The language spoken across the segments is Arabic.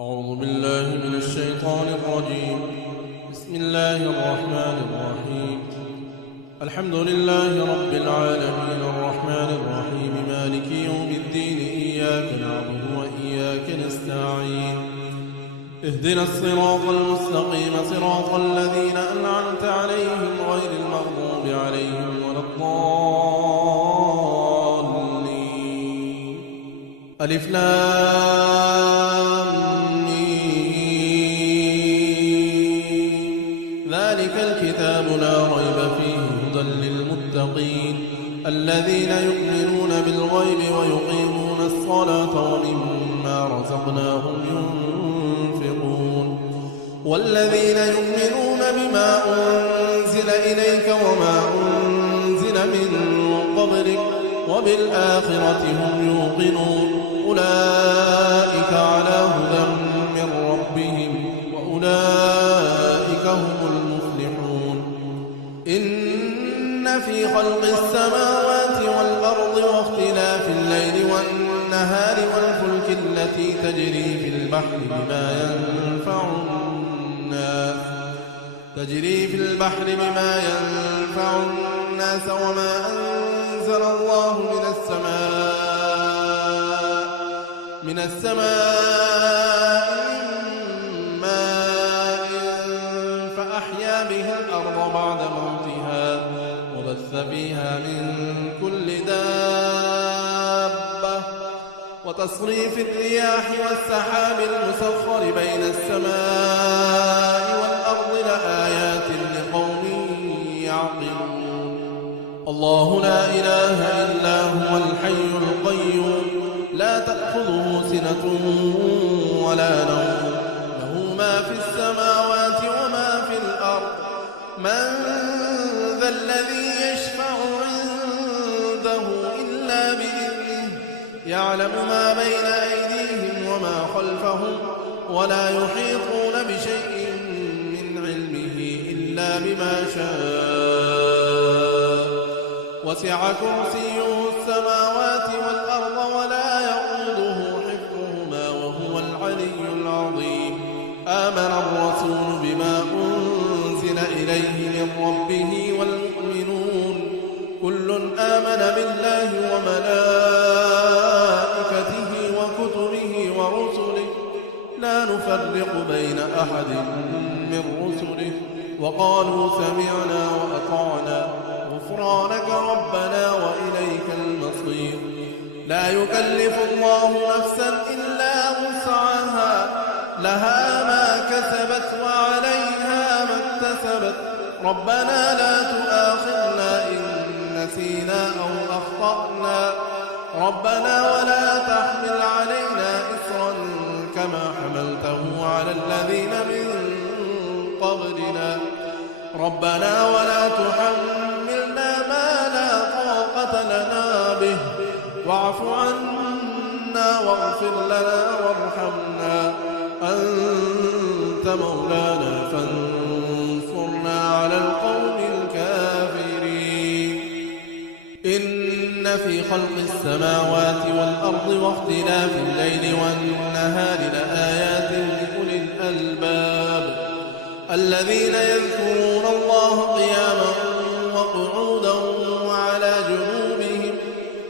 أعوذ بالله من الشيطان الرجيم. بسم الله الرحمن الرحيم. الحمد لله رب العالمين الرحمن الرحيم مالك يوم الدين إياك نعبد وإياك نستعين اهدنا الصراط المستقيم صراط الذين أنعمت عليهم غير المغضوب عليهم ولا الضالين. ألف لام ذلك الكتاب لا ريب فيه هدى للمتقين الذين يؤمنون بالغيب ويقيمون الصلاة ومما رزقناهم ينفقون والذين يؤمنون بما أنزل إليك وما أنزل من قبلك وبالآخرة هم يوقنون أولئك على هدى من ربهم وأولئك هم المفلحون. إن في خلق السماوات والأرض واختلاف الليل والنهار والفلك التي تجري في البحر بما ينفع الناس وما أنزل الله من السماء من ماء فأحيا به الأرض بعد موتها وبث فيها من كل دابة وتصريف الرياح والسحاب المسخر بين السماء والأرض لآيات لقوم يعقلون. الله لا إله إلا هو الحي القيوم لا تأخذه سنة ولا نوم له ما في السماوات وما في الأرض. من ذا الذي يشفع عنده إلا بإذنه يعلم ما بين أيديهم وما خلفهم ولا يحيطون بشيء من علمه إلا بما شاء وسع كرسيه السماوات والأرض ولا يؤوده حفظهما وهو العلي العظيم. آمن الرسول بما أنزل إليه من ربه والمؤمنون كل آمن بالله وملائكته وكتبه ورسله لا نفرق بين أحد من رسله وقالوا سمعنا وأطعنا غفرانك ربنا وإليك المصير. لا يكلف الله نفسا إلا وسعها لها ما كسبت وعليها ما اكتسبت ربنا لا تؤاخذنا إن نسينا أو أخطأنا ربنا ولا تحمل علينا إصرا كما حملته على الذين من قبلنا ربنا ولا تحملنا ما لا طاقة لنا به واعف عنا واغفر لنا وارحمنا أنت مولانا فانصرنا على القوم الكافرين. إن في خلق السماوات والأرض واختلاف الليل والنهار لآيات لأولي الألباب الذين يذكرون الله قياما وقعودا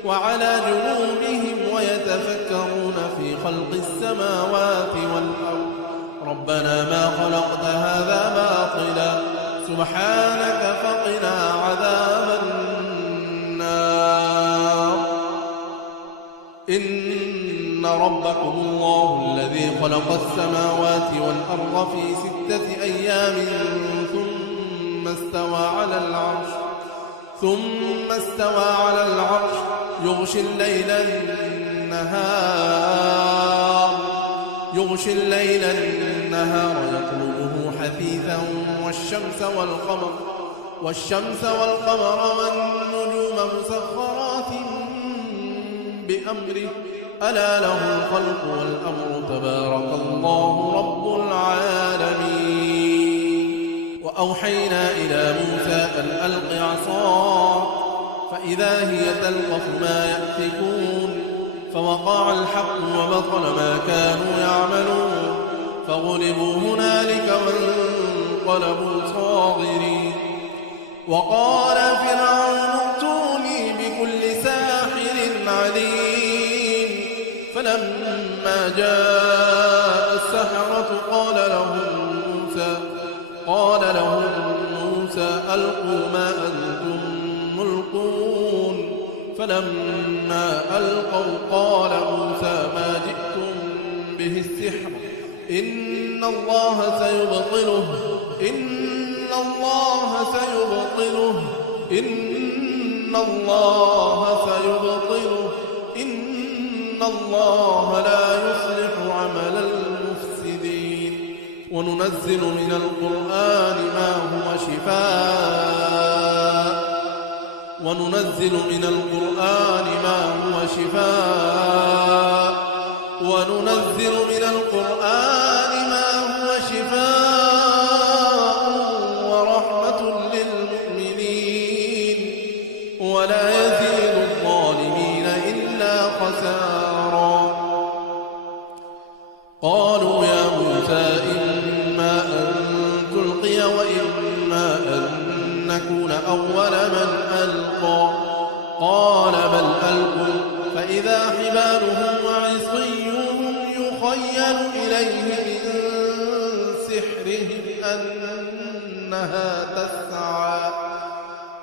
وعلى جنوبهم ويتفكرون في خلق السماوات والأرض ربنا ما خلقت هذا باطلا سبحانك فقنا عذاب النار. إن ربكم الله الذي خلق السماوات والأرض في 6 أيام ثم استوى على العرش يغشي الليل النهار يطلبه حثيثا والشمس والقمر والنجوم مسخرات بأمره ألا له الخلق والأمر تبارك الله رب العالمين. وأوحينا إلى موسى أن ألق عصاك فإذا هي تلقف ما يأفكون فوقع الحق وبطل ما كانوا يعملون فغلبوا هنالك وانقلبوا صاغرين. وقال فرعون ائتوني بكل ساحر عليم. فلما جاء السحرة قال لهم موسى ألقوا ما أنتم ملقون. فلما ألقوا قال موسى ما جئتم به السحر إن الله سيبطله إن الله لا يصلح عمل المفسدين. وننزل من القرآن ما هو شفاء وننزل من القرآن ما هو شفاء ورحمة للمؤمنين ولا يزيد الظالمين إلا خسارا. قالوا يا موسى إما أن تلقي وإما أن نكون أول من ألقى. قال بل ألقوا فإذا حبالهم وعصيهم يخيل إليه من سحرهم أنها تسعى.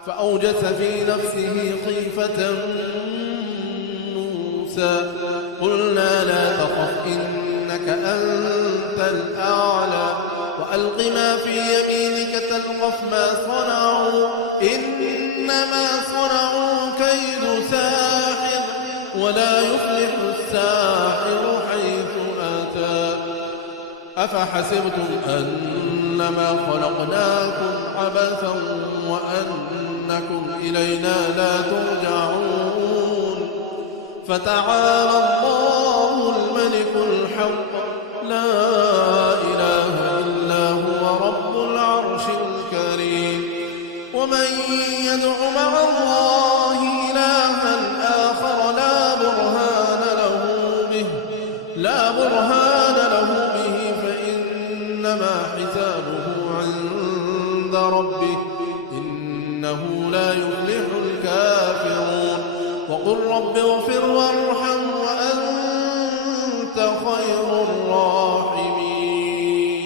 فأوجس في نفسه خيفة موسى. قلنا لا تخف إنك أنت الأعلى وألق ما في يمينك تلقف ما صنعوا إنما صنعوا كيد ساحر ولا يفلح الساحر حيث أتى. أفحسبتم أنما خلقناكم عبثا وأنكم إلينا لا ترجعون. فتعالى الله الملك الحق لا إله إلا هو رب العرش الكريم. ومن يدع مع الله إلها آخر لا برهان له به فإنما حسابه عند ربه إنه لا يفلح الكافرون. وقل رب اغفر وارحم وأنت خير الراحمين.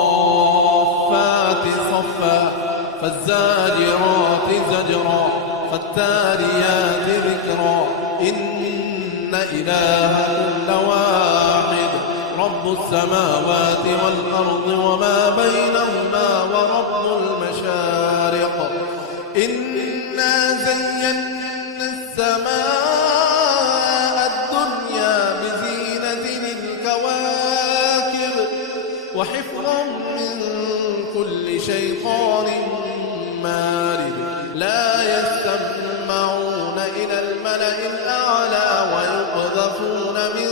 والصافات صفا فالزاجرات زجرا فالتاليات ذكرا إن إلهكم لواحد رب السماوات والأرض وما بينهما ورب المشارق. إنا زينا السماء الدنيا بزينة الكواكب وحفظا من كل شيطان مارد. لا يستمعون إلى الملأ الأعلى ويقذفون من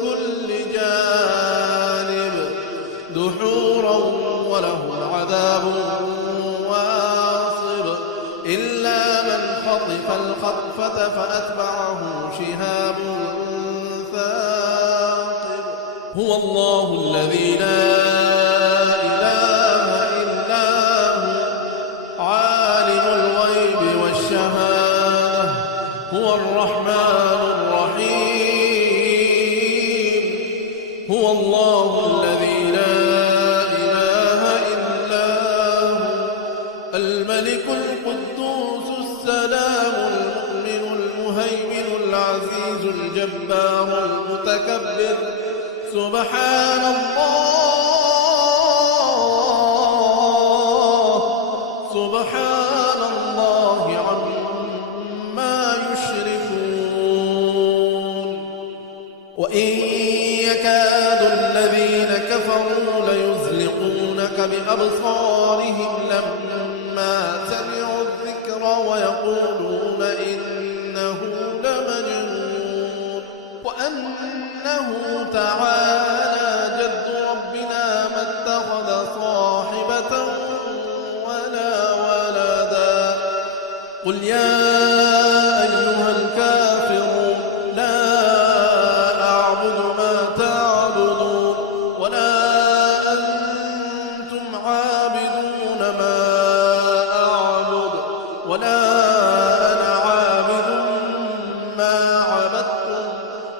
كل جانب دحورا ولهم عذاب واصب إلا من خطف الخطفة فأتبعه شهاب ثاقب. هو الله الذي لا إله إلا هو عالم الغيب والشهادة هو الرحمن الرحيم. هو الله الذي لا إله إلا هو الملك القدوس السلام المؤمن المهيمن العزيز الجبار المتكبر سبحان الله عما يشركون. وإن يكاد الذين كفروا ليزلقونك بأبصارهم لما سمعوا الذكر ويقولون إنه لمجنون وأنه تعالى جد ربنا ما اتخذ صاحبة ولا ولدا. قل يا أيها الكافرون لا أعبد ما تعبدون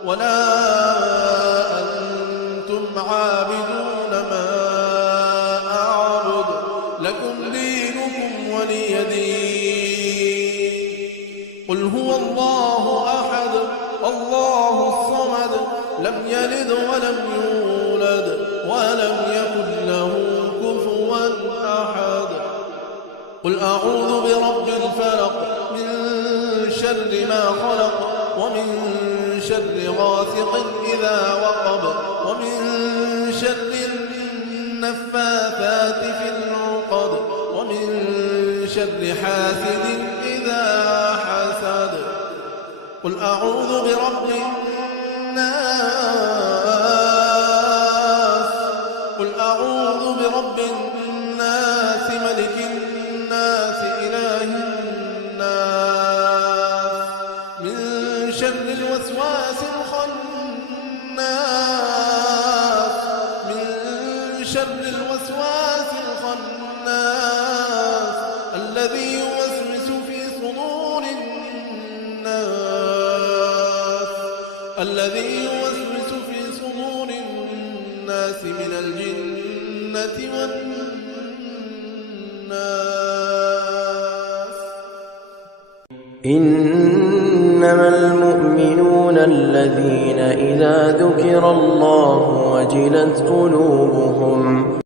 ولا أنتم عابدون ما أعبد لكم دينكم ولي دين. قل هو الله أحد الله الصمد لم يلد ولم يولد ولم يكن له كفوا أحد. قل أعوذ برب الفلق من شر ما خلق ومن شر غاسق إذا وقب ومن شر النفاثات في العقد ومن شر حاسد إذا حسد. قل أعوذ برب الناس قل أعوذ برب الناس ملك الناس إله الناس من شر الوسواس الخناس من شر الوسواس الخناس الذي يوسوس في صدور الناس من الجنة والناس. إنما المؤمنون الذين إذا ذكر الله وجلت قلوبهم